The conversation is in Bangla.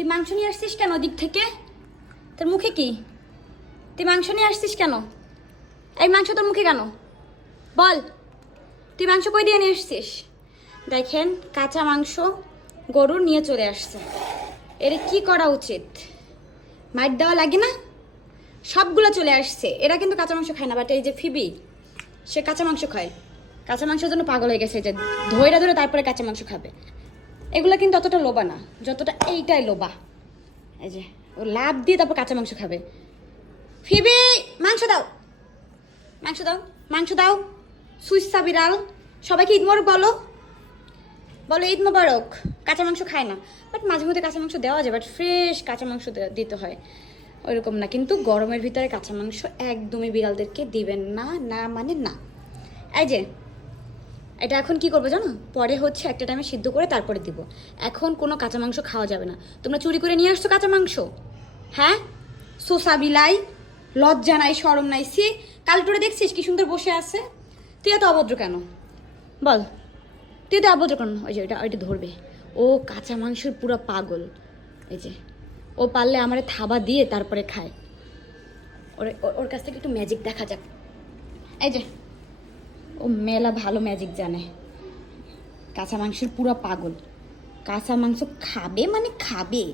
তুই মাংস নিয়ে আসছিস কেন ওদিক থেকে? তোর মুখে কি? তুই মাংস নিয়ে আসছিস কেন? এই মাংস তোর মুখে কেন? বল, তুই মাংস কই দিয়ে নিয়ে আসছিস? দেখেন কাঁচা মাংস গরুর নিয়ে চলে আসছে। এর কি করা উচিত? মার দেওয়া লাগে না? সবগুলো চলে আসছে। এরা কিন্তু কাঁচা মাংস খায় না, বাট এই যে ফিবি, সে কাঁচা মাংস খায়। কাঁচা মাংসের জন্য পাগল হয়ে গেছে, যে ধৈরা ধরে তারপরে কাঁচা মাংস খাবে। এগুলো কিন্তু অতটা লোবা না যতটা এইটাই লোবা। এই যে ও লাভ দিয়ে তারপর কাঁচা মাংস খাবে। ফিবি, মাংস দাও, মাংস দাও, মাংস দাও। সুইসা বিড়াল, সবাইকে ঈদ মোবারক বলো, বলো ঈদ মোবারক। কাঁচা মাংস খায় না, বাট মাঝে মধ্যে কাঁচা মাংস দেওয়া যায়, বাট ফ্রেশ কাঁচা মাংস দিতে হয়, ওইরকম না। কিন্তু গরমের ভিতরে কাঁচা মাংস একদমই বিড়ালদেরকে দিবেন না, না মানে না। এই যে এটা এখন কি করবো জানো? পরে হচ্ছে একটা টাইমে সিদ্ধ করে তারপরে দিব। এখন কোনো কাঁচা মাংস খাওয়া যাবে না। তোমরা চুরি করে নিয়ে আসছো কাঁচা মাংস, হ্যাঁ? সোসা বিলাই, লজ্জা নাই, শরম নাই। সি কালটুরে দেখছিস কি সুন্দর বসে আছে? তুই এত অভদ্র কেন বল? তুই তো অভদ্র কেন? ওই যে ওইটা ধরবে। ও কাঁচা মাংসের পুরো পাগল। এই যে ও পারলে আমারে থাবা দিয়ে তারপরে খায়। ওর কাছ থেকে একটু ম্যাজিক দেখা যাক। এই যে ও মেলা ভালো ম্যাজিক জানে। কাঁচা মাংসের পুরো পাগল। কাঁচা মাংস খাবে মানে খাবে।